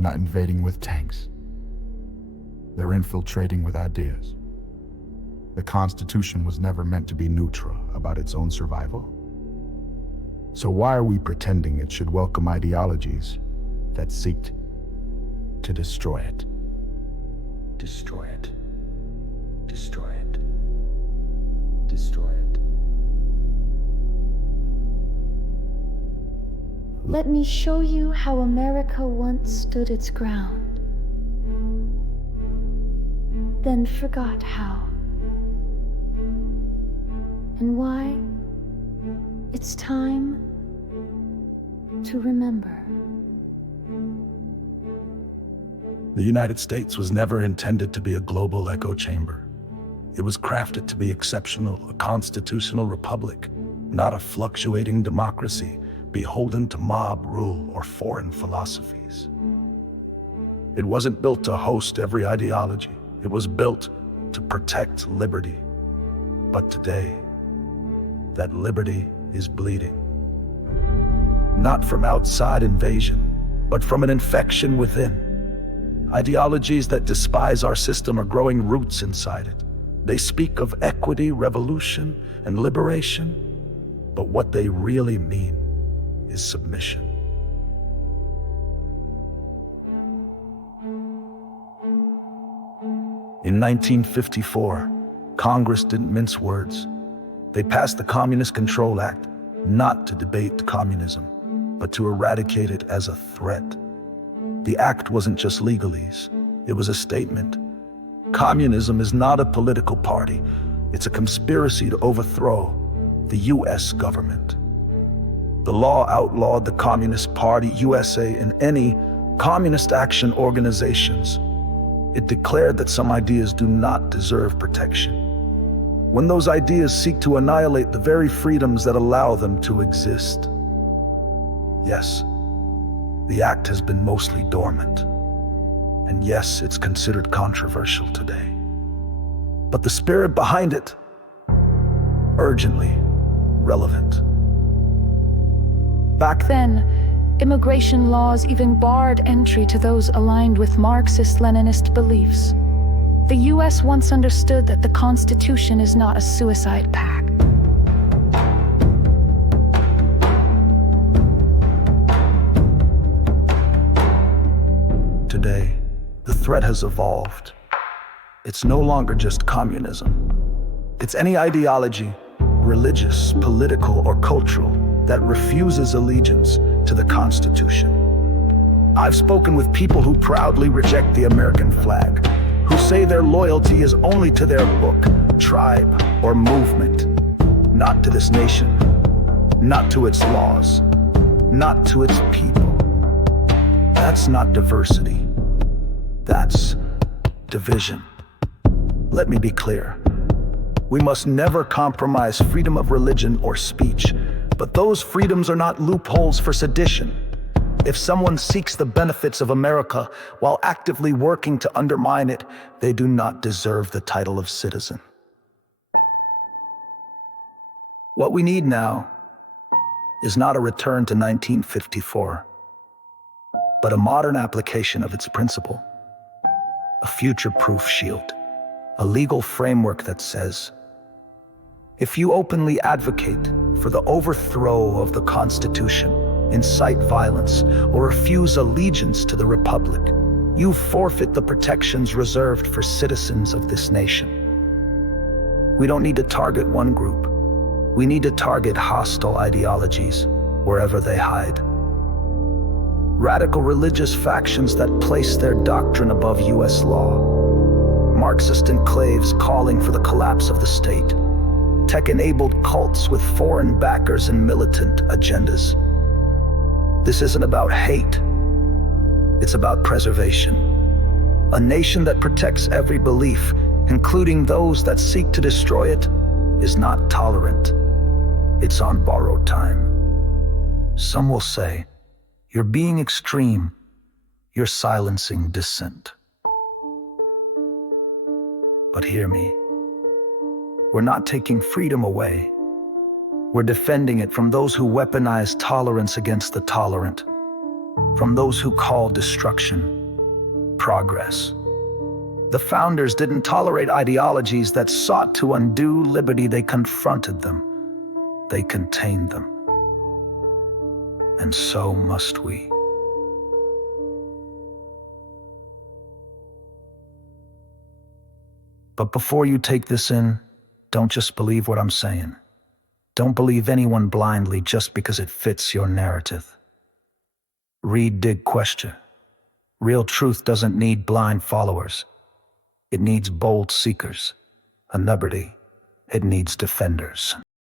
They're not invading with tanks. They're infiltrating with ideas. The Constitution was never meant to be neutral about its own survival. So why are we pretending it should welcome ideologies that seek to destroy it? Destroy it. Destroy it. Destroy it. Let me show you how America once stood its ground, then forgot how, and why it's time to remember. The United States was never intended to be a global echo chamber. It was crafted to be exceptional, a constitutional republic, not a fluctuating democracy beholden to mob rule or foreign philosophies. It wasn't built to host every ideology. It was built to protect liberty. But today, that liberty is bleeding. Not from outside invasion, but from an infection within. Ideologies that despise our system are growing roots inside it. They speak of equity, revolution, and liberation, but what they really mean is submission. In 1954, Congress didn't mince words. They passed the Communist Control Act, not to debate communism, but to eradicate it as a threat. The act wasn't just legalese, it was a statement. Communism is not a political party, it's a conspiracy to overthrow the US government. The law outlawed the Communist Party USA and any communist action organizations. It declared that some ideas do not deserve protection. When those ideas seek to annihilate the very freedoms that allow them to exist. Yes, the act has been mostly dormant. And yes, it's considered controversial today. But the spirit behind it, urgently relevant. Back then, immigration laws even barred entry to those aligned with Marxist-Leninist beliefs. The US once understood that the Constitution is not a suicide pact. Today, the threat has evolved. It's no longer just communism. It's any ideology, religious, political, or cultural, that refuses allegiance to the Constitution. I've spoken with people who proudly reject the American flag, who say their loyalty is only to their book, tribe, or movement, not to this nation, not to its laws, not to its people. That's not diversity. That's division. Let me be clear. We must never compromise freedom of religion or speech, but those freedoms are not loopholes for sedition. If someone seeks the benefits of America while actively working to undermine it, they do not deserve the title of citizen. What we need now is not a return to 1954, but a modern application of its principle, a future-proof shield, a legal framework that says, if you openly advocate for the overthrow of the Constitution, incite violence, or refuse allegiance to the Republic, you forfeit the protections reserved for citizens of this nation. We don't need to target one group. We need to target hostile ideologies wherever they hide. Radical religious factions that place their doctrine above US law. Marxist enclaves calling for the collapse of the state. Tech-enabled cults with foreign backers and militant agendas. This isn't about hate. It's about preservation. A nation that protects every belief, including those that seek to destroy it, is not tolerant. It's on borrowed time. Some will say, you're being extreme. You're silencing dissent. But hear me. We're not taking freedom away. We're defending it from those who weaponize tolerance against the tolerant. from those who call destruction progress. The founders didn't tolerate ideologies that sought to undo liberty. They confronted them. They contained them. And so must we. But before you take this in, don't just believe what I'm saying. Don't believe anyone blindly just because it fits your narrative. Read, dig, question. Real truth doesn't need blind followers. It needs bold seekers. A liberty, it needs defenders.